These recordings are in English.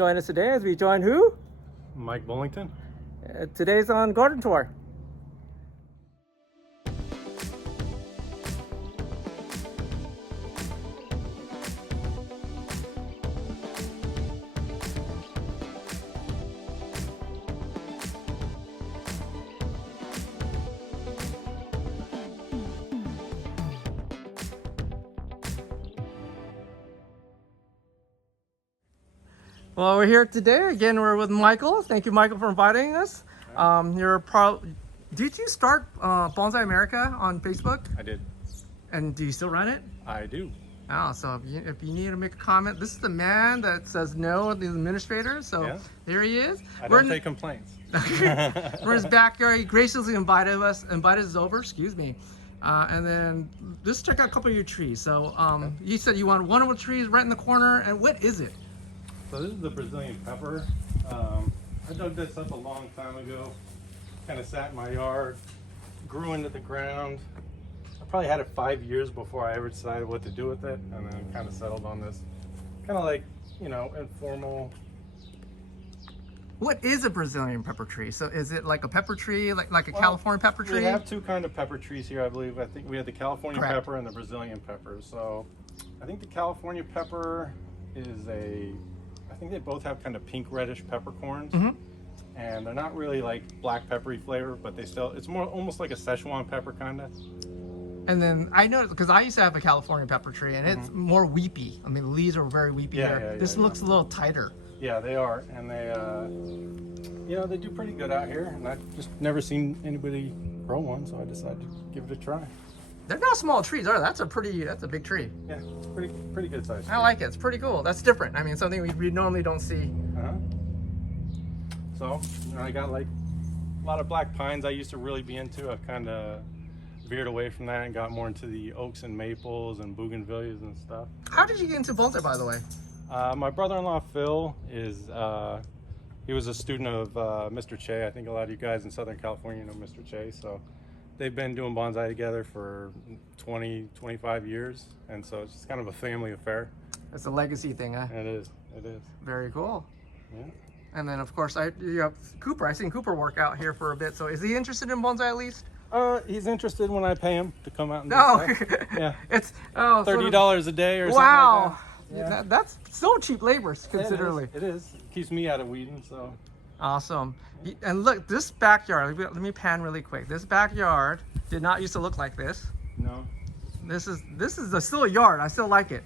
join us today as we join who? Mike Bullington. Today's on Garden Tour. Well, we're here today. Again, we're with Michael. Thank you, Michael, for inviting us. Did you start Bonsai America on Facebook? I did. And do you still run it? I do. Oh, so if you need to make a comment, this is the man that says no, the administrator. So Yeah. Here he is. I don't take complaints. We're in his backyard. He graciously invited us over. Excuse me. And then let's check out a couple of your trees. So you said you want one of the trees right in the corner. And what is it? So this is the Brazilian pepper. I dug this up a long time ago. Kind of sat in my yard, grew into the ground. I probably had it 5 years before I ever decided what to do with it, and then kind of settled on this, kind of like, informal. What is a Brazilian pepper tree? So is it like a pepper tree, like a California pepper tree? We have two kind of pepper trees here, I believe. I think we have the California Correct. pepper and the Brazilian pepper. So I think the California pepper is I think they both have kind of pink reddish peppercorns. Mm-hmm. And they're not really like black peppery flavor, but it's more almost like a Szechuan pepper kind of. And then I know, because I used to have a California pepper tree, and it's more weepy. I mean, the leaves are very weepy here. This looks a little tighter. Yeah, they are, and they do pretty good out here. And I've just never seen anybody grow one, so I decided to give it a try. They're not small trees, are they? That's a big tree. Yeah, it's pretty good size. I like it. It's pretty cool. That's different. I mean, something we normally don't see. So I got like a lot of black pines I used to really be into. I've kind of veered away from that and got more into the oaks and maples and bougainvilleas and stuff. How did you get into bonsai, by the way? My brother-in-law Phil he was a student of Mr. Che. I think a lot of you guys in Southern California know Mr. Che. So they've been doing bonsai together for 25 years. And so it's just kind of a family affair. It's a legacy thing, huh? It is. Very cool. Yeah. And then, of course, you have Cooper. I've seen Cooper work out here for a bit. So is he interested in bonsai at least? He's interested when I pay him to come out and do No. stuff. Yeah. It's $30 a day or wow. something like that. Yeah. That's so cheap labor, considerably. It is. Keeps me out of weeding, so. Awesome. And look, this backyard, let me pan really quick. This backyard did not used to look like this. No. This is still a yard. I still like it.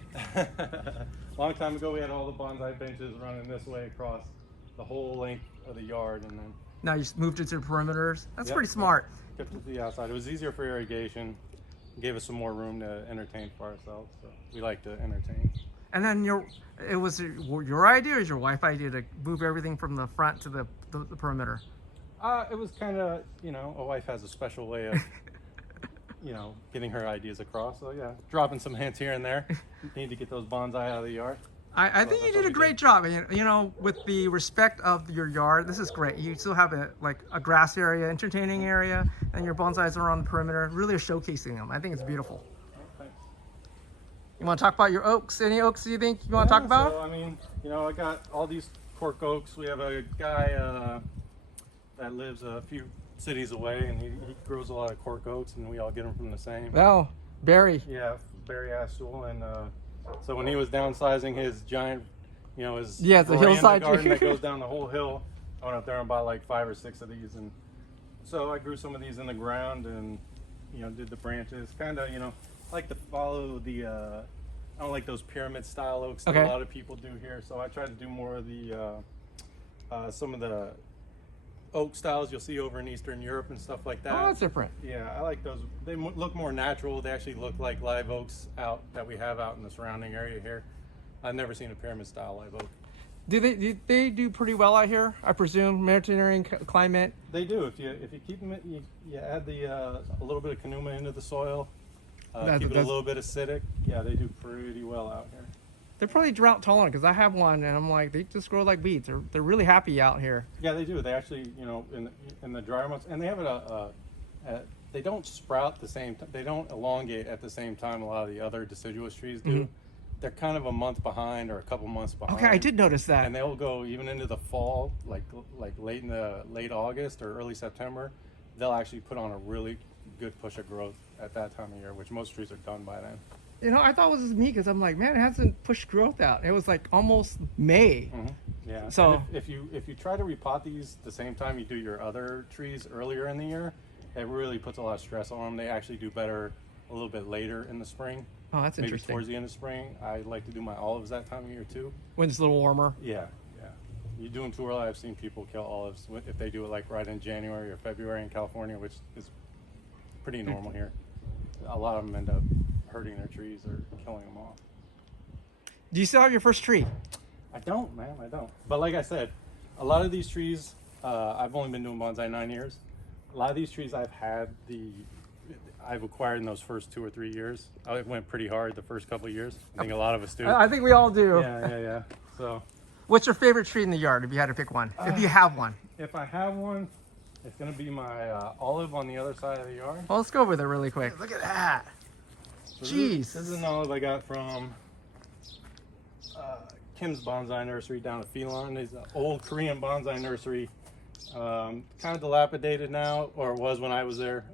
Long time ago, we had all the bonsai benches running this way across the whole length of the yard, and then Now you moved it to the perimeters. That's Yep, pretty smart. kept it to the outside. It was easier for irrigation. Gave us some more room to entertain for ourselves. So we like to entertain. And then it was your idea or was your wife's idea to move everything from the front to the perimeter? It was kind of, a wife has a special way of, getting her ideas across. So yeah, dropping some hints here and there. Need to get those bonsai out of the yard. I think you did a great job. With the respect of your yard, this is great. You still have a grass area, entertaining area, and your bonsais are on the perimeter. Really showcasing them. I think it's beautiful. Thanks. You want to talk about your oaks? Any oaks you think you want to talk about? So, I got all these cork oaks. We have a guy that lives a few cities away, and he grows a lot of cork oaks, and we all get them from the same. Oh, Barry. Yeah, Barry Astle, and so when he was downsizing his giant, his the hillside garden tree. that goes down the whole hill, I went up there and bought like 5 or 6 of these, and so I grew some of these in the ground, and did the branches. Kind of, like to follow the. I don't like those pyramid style oaks that a lot of people do here, so I try to do more of the some of the oak styles you'll see over in Eastern Europe and stuff like that. Oh, that's different. Yeah, I like those. They look more natural. They actually look like live oaks that we have out in the surrounding area here. I've never seen a pyramid style live oak. Do they do pretty well out here? I presume Mediterranean climate. They do. If you keep them, you add a little bit of Canuma into the soil. Keep it a little bit acidic. Yeah, they do pretty well out here. They're probably drought tolerant because I have one and I'm like, they just grow like weeds. They're really happy out here. Yeah, they do. They actually, in the drier months, and they have they don't sprout the same. They don't elongate at the same time a lot of the other deciduous trees do. they're kind of a month behind or a couple months behind. Okay, I did notice that. And they'll go even into the fall, like late August or early September. They'll actually put on a really good push of growth at that time of year, which most trees are done by then. You know, I thought it was just me because I'm like, man, it hasn't pushed growth out. It was like almost May. Yeah. So- And if you try to repot these the same time you do your other trees earlier in the year, it really puts a lot of stress on them. They actually do better a little bit later in the spring. Oh, that's Maybe interesting. towards the end of spring. I like to do my olives that time of year too. When it's a little warmer. Yeah, yeah. You do them too early. I've seen people kill olives if they do it like right in January or February in California, which is pretty normal here. A lot of them end up hurting their trees or killing them off. Do you still have your first tree? I don't, man. I don't. But like I said, a lot of these trees, I've only been doing bonsai 9 years. A lot of these trees I've acquired in those first 2 or 3 years. I went pretty hard the first couple of years. I think a lot of us do. I think we all do. Yeah. So What's your favorite tree in the yard if you had to pick one? If you have one. if I have one, it's gonna be my olive on the other side of the yard. Well, let's go over there really quick. Look at that. So Jeez. This is an olive I got from Kim's Bonsai Nursery down at Phelan. It's an old Korean bonsai nursery. Kind of dilapidated now, or it was when I was there.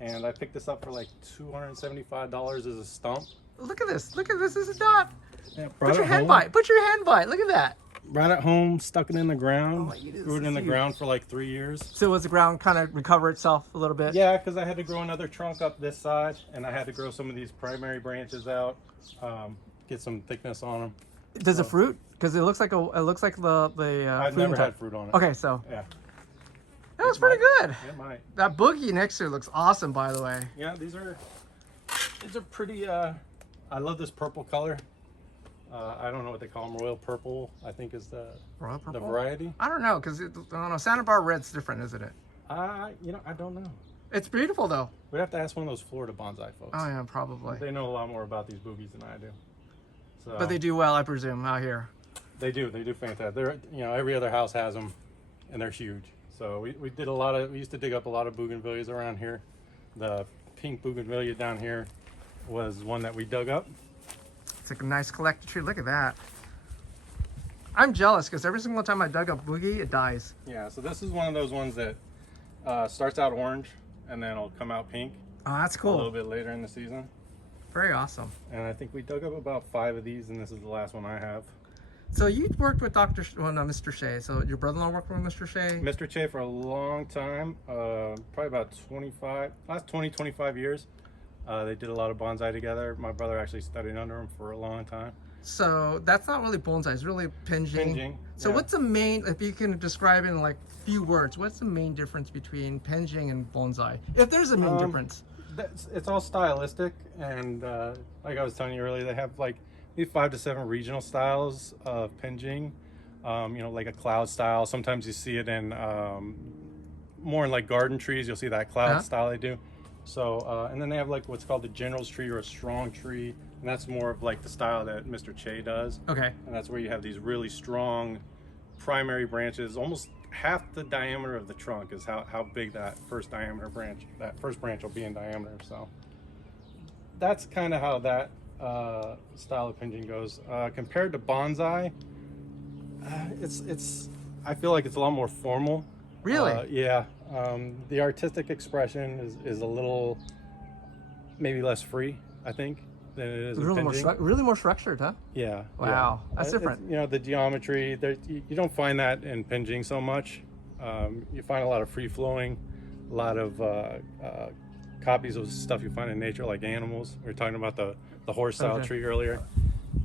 And I picked this up for like $275 as a stump. Look at this. Look at this. This is not. Yeah, Put your hand by it. Put your hand by it. Look at that. Right at home, stuck it in the ground. Oh, it is Grew it in the huge. ground for like 3 years. So was the ground kind of recover itself a little bit? Yeah, because I had to grow another trunk up this side, and I had to grow some of these primary branches out, get some thickness on them. Does it fruit? Because it looks like the I've fruit never type. had fruit on it. Okay, so Yeah, that was pretty good. it might. That boogie next to it looks awesome, by the way. Yeah, these are pretty. I love this purple color. I don't know what they call them. Royal purple, I think, is the Royal purple? variety. I don't know, because I don't know. Santa Barbara red's different, isn't it? I don't know. It's beautiful though. We'd have to ask one of those Florida bonsai folks. Oh yeah, probably. They know a lot more about these boogies than I do. So But they do well, I presume, out here. They do fantastic. They're, every other house has them, and they're huge. So we did we used to dig up a lot of bougainvilleas around here. The pink bougainvillea down here was one that we dug up. It's like a nice collector tree. Look at that. I'm jealous because every single time I dug up boogie, it dies. Yeah, so this is one of those ones that starts out orange and then it'll come out pink Oh, that's a little cool. bit later in the season. Very awesome. And I think we dug up about 5 of these, and this is the last one I have. So you worked with Mr. Shea. So your brother-in-law worked with Mr. Shea? Mr. Che for a long time, probably about 25 years. They did a lot of bonsai together. My brother actually studied under him for a long time. So that's not really bonsai, it's really pinging. Pinging, So yeah. what's the main, if you can describe it in like few words, what's the main difference between pinging and bonsai? If there's a main difference. It's all stylistic, and like I was telling you earlier, they have like maybe 5 to 7 regional styles of pinging. Like a cloud style. Sometimes you see it in more in like garden trees. You'll see that cloud Uh-huh. style they do. So and then they have like what's called the general's tree or a strong tree, and that's more of like the style that Mr. Che does. Okay. And that's where you have these really strong primary branches, almost half the diameter of the trunk is how big that first branch will be in diameter. So that's kind of how that style of pinging goes. Compared to bonsai, I feel like it's a lot more formal. Really? Yeah. The artistic expression is a little maybe less free, I think, than it is in pinging. Really more structured, huh? Yeah. Wow, yeah. that's different. The geometry, you don't find that in pinging so much. You find a lot of free flowing, a lot of copies of stuff you find in nature, like animals. We were talking about the horse style Okay. tree earlier.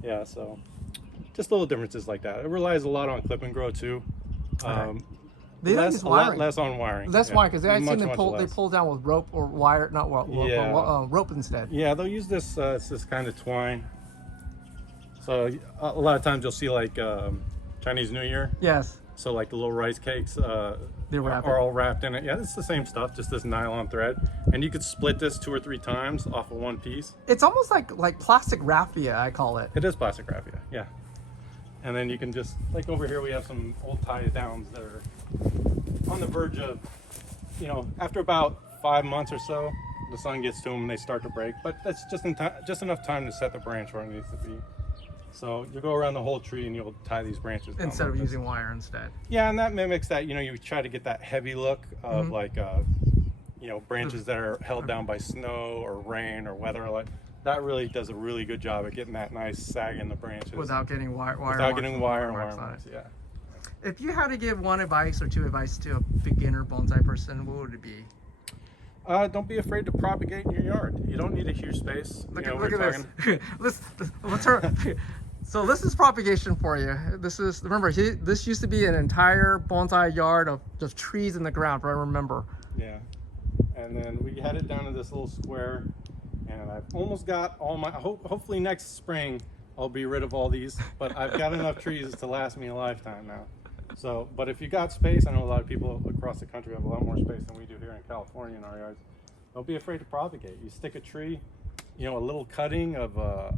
Yeah, so just little differences like that. It relies a lot on clip and grow too. They don't use A lot wiring. less on wiring. That's yeah. why, because I've seen Much, them much pull. They less. pull down with rope or wire, not rope, Yeah. rope instead. Yeah, they'll use this. It's this kind of twine. So a lot of times you'll see like Chinese New Year. Yes. So like the little rice cakes They wrap are it. all wrapped in it. Yeah, it's the same stuff, just this nylon thread. And you could split this 2 or 3 times off of one piece. It's almost like plastic raffia, I call it. It is plastic raffia, yeah. And then you can just, like over here we have some old tie downs that are on the verge of, after about 5 months or so, the sun gets to them and they start to break. But that's just just enough time to set the branch where it needs to be. So you go around the whole tree and you'll tie these branches down Instead like of this. using wire instead. Yeah, and that mimics that. You know, you try to get that heavy look of like, you know, branches that are held down by snow or rain or weather. Like that really does a really good job at getting that nice sag in the branches Without getting wire without getting wire marks on marks. it. Yeah. If you had to give one advice or two advice to a beginner bonsai person, what would it be? Don't be afraid to propagate in your yard. You don't need a huge space. Look You know, at we're this. Let's turn. So this is propagation for you. This is, remember, this used to be an entire bonsai yard of just trees in the ground, if I remember. Yeah. And then we had it down to this little square, and I've almost got all my, hopefully next spring I'll be rid of all these, but I've got enough trees to last me a lifetime now. So, but if you got space, I know a lot of people across the country have a lot more space than we do here in California in our yards. Don't be afraid to propagate. You stick a tree, you know, a little cutting of a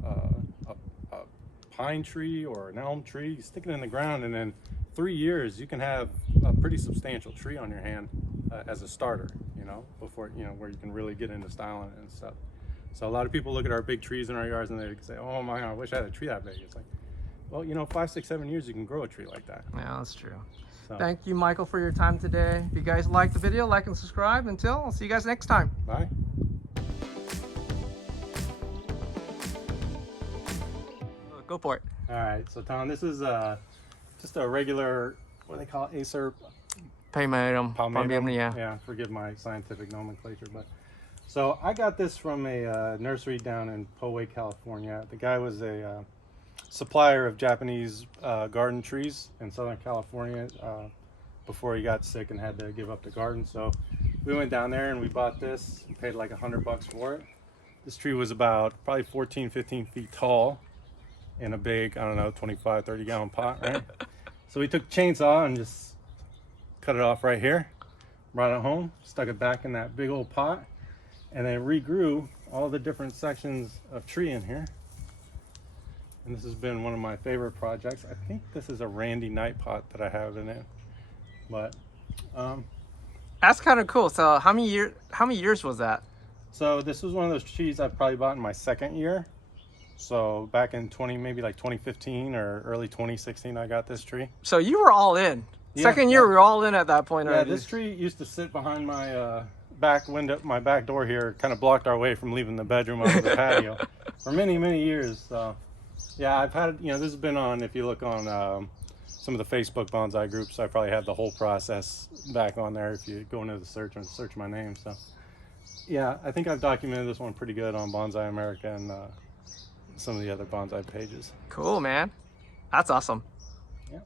pine tree or an elm tree, you stick it in the ground, and in 3 years you can have a pretty substantial tree on your hand as a starter, you know, before, you know, where you can really get into styling it and stuff. So a lot of people look at our big trees in our yards and they say, oh my God, I wish I had a tree that big. It's like, well, you know, 5, 6, 7 years you can grow a tree like that. Yeah, that's true. So, Thank you, Michael, for your time today. If you guys liked the video, like and subscribe. Until, I'll see you guys next time. bye. Go for it. All right, so Tom, this is just a regular, what do they call it, Acer Palmatum. palmatum. Yeah. Yeah, forgive my scientific nomenclature, but so I got this from a nursery down in Poway, California. The guy was a supplier of Japanese garden trees in Southern California before he got sick and had to give up the garden. So we went down there and we bought this, paid like $100 for it. This tree was about probably 14, 15 feet tall in a big, I don't know, 25, 30 gallon pot, right? So we took a chainsaw and just cut it off right here, brought it home, stuck it back in that big old pot, and then regrew all the different sections of tree in here. And this has been one of my favorite projects. I think this is a Randy Knight pot that I have in it, but That's kind of cool. So how many years was that? so this was one of those trees I probably bought in my second year. So back in maybe like 2015 or early 2016, I got this tree. So you were all in. Yeah, Second year, we were all in at that point Yeah, already. this tree used to sit behind my back window, my back door here, kind of blocked our way from leaving the bedroom over the patio for many, many years. So yeah, I've had, you know, this has been on, if you look on some of the Facebook bonsai groups, I probably have the whole process back on there if you go into the search and search my name. So yeah, I think I've documented this one pretty good on Bonsai America and some of the other bonsai pages. Cool, man. That's awesome. Yeah.